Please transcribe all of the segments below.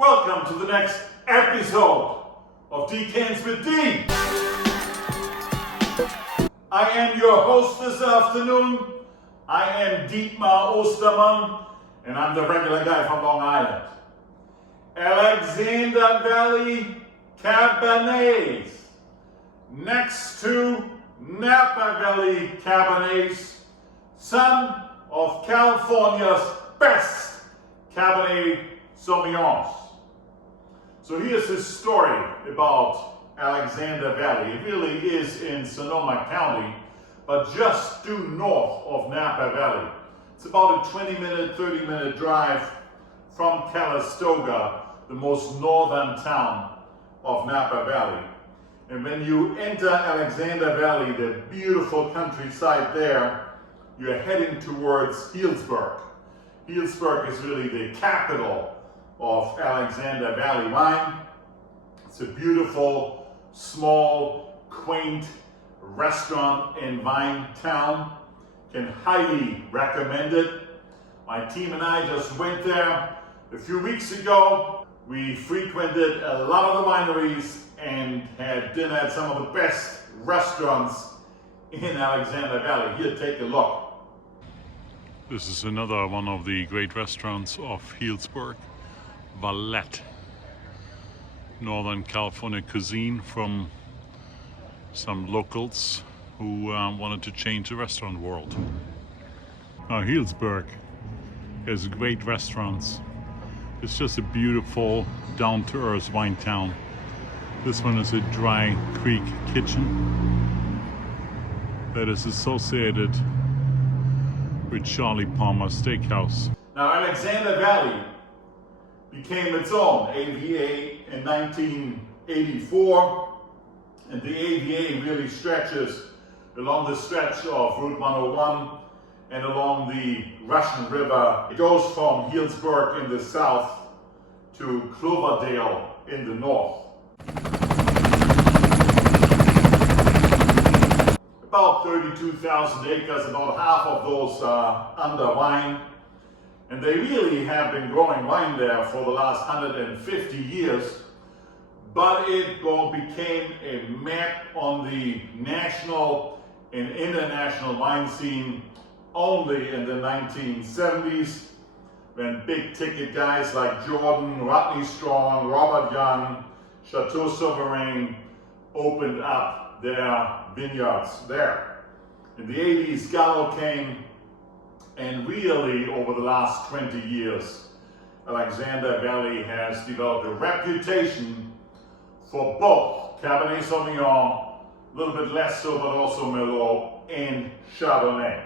Welcome to the next episode of Decants with D. I am your host this afternoon. I am Dietmar Ostermann, and I'm the regular guy from Long Island. Alexander Valley Cabernets, next to Napa Valley Cabernets, some of California's best Cabernet Sauvignons. So here's his story about Alexander Valley. It really is in Sonoma County, but just due north of Napa Valley. It's about a 20-minute, 30-minute drive from Calistoga, the most northern town of Napa Valley. And when you enter Alexander Valley, the beautiful countryside there, you're heading towards Healdsburg. Healdsburg is really the capital of Alexander Valley wine. It's a beautiful, small, quaint restaurant and wine town. Can highly recommend it. My team and I just went there a few weeks ago. We frequented a lot of the wineries and had dinner at some of the best restaurants in Alexander Valley. Here, take a look. This is another one of the great restaurants of Healdsburg, Valette. Northern California cuisine from some locals who wanted to change the restaurant world. Now, Healdsburg has great restaurants. It's just a beautiful, down-to-earth wine town. This one is a Dry Creek Kitchen that is associated with Charlie Palmer Steakhouse. Now, Alexander Valley became its own AVA in 1984, and the AVA really stretches along the stretch of Route 101 and along the Russian River. It goes from Healdsburg in the south to Cloverdale in the north. About 32,000 acres, about half of those are under vine. And they really have been growing wine there for the last 150 years. But it became a map on the national and international wine scene only in the 1970s, when big ticket guys like Jordan, Rodney Strong, Robert Young, Chateau Souverain opened up their vineyards there. In the 80s, Gallo came, and really over the last 20 years, Alexander Valley has developed a reputation for both Cabernet Sauvignon, a little bit less so, but also Merlot and Chardonnay.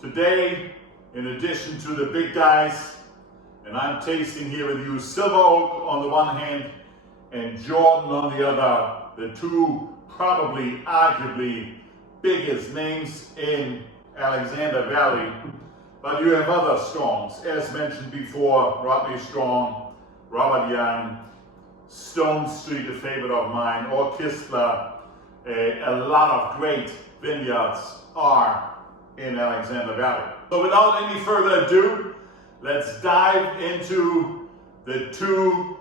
Today, in addition to the big guys, and I'm tasting here with you Silver Oak on the one hand and Jordan on the other, the two probably arguably biggest names in Alexander Valley. But you have other Strongs, as mentioned before, Rodney Strong, Robert Young, Stone Street, a favorite of mine, or Kistler. A lot of great vineyards are in Alexander Valley. So without any further ado, let's dive into the two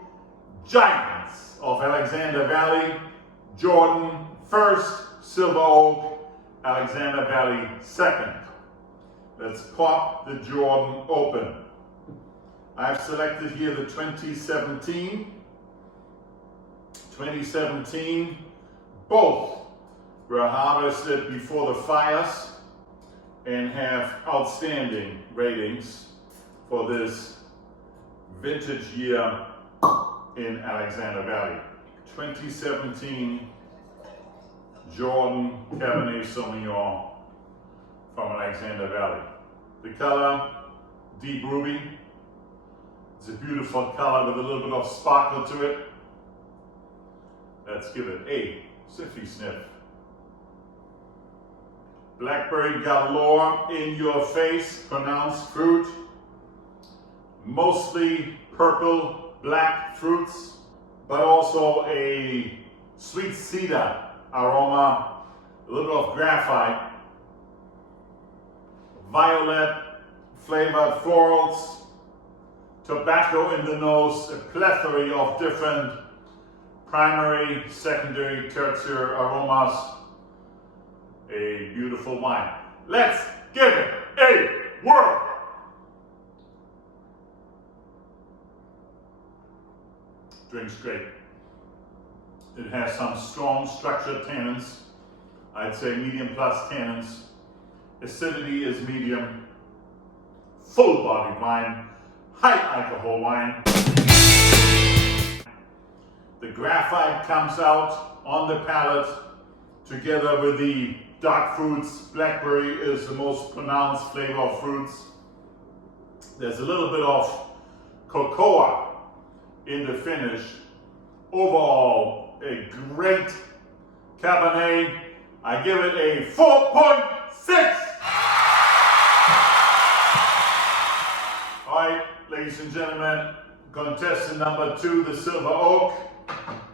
giants of Alexander Valley. Jordan first, Silver Oak, Alexander Valley second. Let's pop the Jordan open. I've selected here the 2017. Both were harvested before the fires and have outstanding ratings for this vintage year in Alexander Valley. 2017 Jordan Cabernet Sauvignon from Alexander Valley. The color, deep ruby. It's a beautiful color with a little bit of sparkle to it. Let's give it a siffy sniff. Blackberry galore, in your face, pronounced fruit. Mostly purple, black fruits, but also a sweet cedar aroma, a little bit of graphite, violet flavored florals, tobacco in the nose, a plethora of different primary, secondary, tertiary aromas. A beautiful wine. Let's give it a whirl. Drinks great. It has some strong structured tannins. I'd say medium plus tannins. Acidity is medium. Full body wine. High alcohol wine. The graphite comes out on the palate together with the dark fruits. Blackberry is the most pronounced flavor of fruits. There's a little bit of cocoa in the finish. Overall, a great Cabernet. I give it a 4.6. All right, ladies and gentlemen, contestant number 2, the Silver Oak.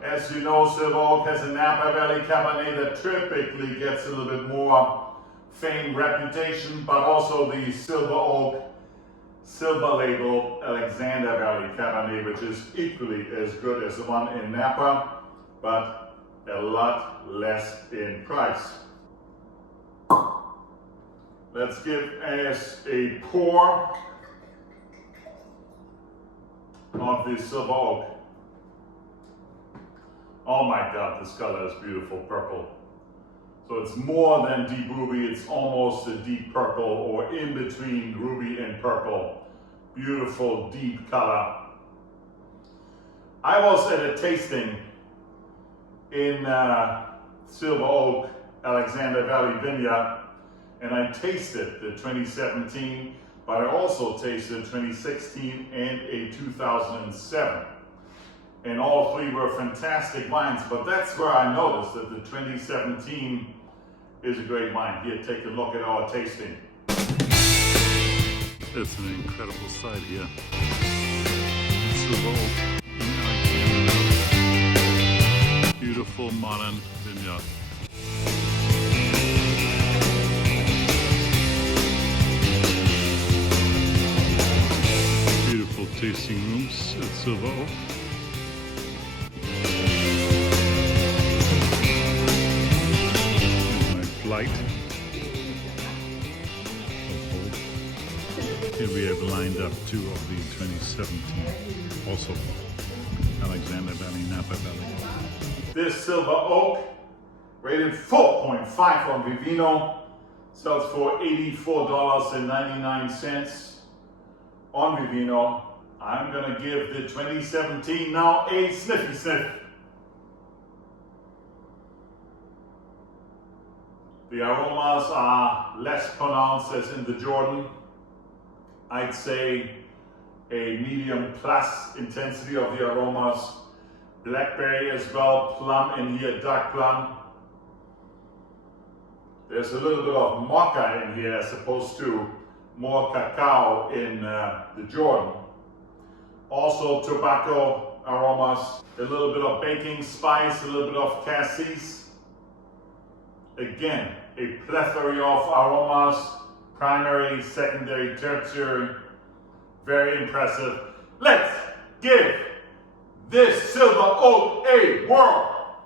As you know, Silver Oak has a Napa Valley Cabernet that typically gets a little bit more fame, reputation, but also the Silver Oak Silver Label Alexander Valley Cabernet, which is equally as good as the one in Napa, but a lot less in price. Let's give us a pour of the Silver Oak. Oh my God, this color is beautiful, purple. So it's more than deep ruby, it's almost a deep purple or in between ruby and purple. Beautiful, deep color. I was at a tasting in Silver Oak, Alexander Valley Vineyard, and I tasted the 2017, but I also tasted 2016 and a 2007. And all three were fantastic wines, but that's where I noticed that the 2017 is a great wine. Here, take a look at our tasting. It's an incredible site here. Silver Oak in Alexander Valley. Beautiful modern vineyard. Beautiful tasting rooms at Silver Oak. Here's my flight. Here we have lined up 2 of the 2017, also Alexander Valley, Napa Valley. This Silver Oak, rated 4.5 on Vivino, sells for $84.99 on Vivino. I'm gonna give the 2017 now a sniffy sniff. The aromas are less pronounced as in the Jordan. I'd say a medium plus intensity of the aromas. Blackberry as well, plum in here, dark plum. There's a little bit of mocha in here as opposed to more cacao in the Jordan. Also tobacco aromas, a little bit of baking spice, a little bit of cassis. Again, a plethora of aromas. Primary, secondary, tertiary, very impressive. Let's give this Silver Oak a whirl.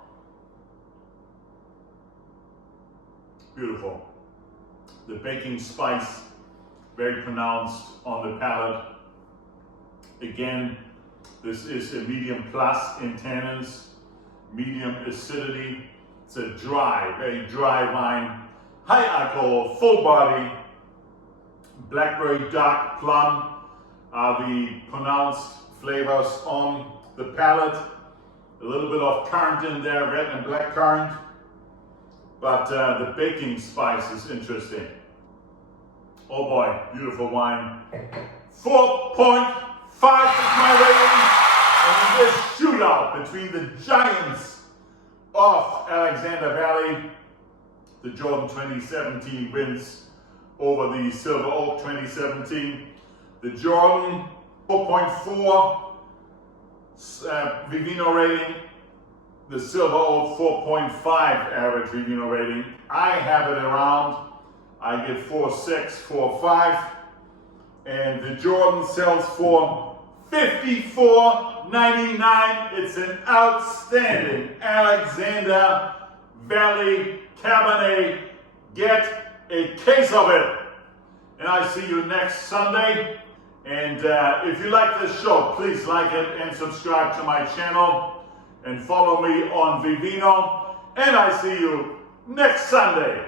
Beautiful. The baking spice, very pronounced on the palate. Again, this is a medium plus in tannins, medium acidity. It's a dry, very dry wine. High alcohol, full body. Blackberry, dark plum are the pronounced flavors on the palate. A little bit of currant in there, red and black currant. But the baking spice is interesting. Oh boy, beautiful wine. 4.5 is my rating. And in this shootout between the giants of Alexander Valley, the Jordan 2017 wins over the Silver Oak 2017. The Jordan 4.4 Vivino rating. The Silver Oak 4.5 average Vivino rating. I have it around, I give 4.6, 4.5. And the Jordan sells for $54.99. It's an outstanding Alexander Valley Cabernet. Get a case of it. And I see you next Sunday. And if you like this show, please like it and subscribe to my channel and follow me on Vivino. And I see you next Sunday.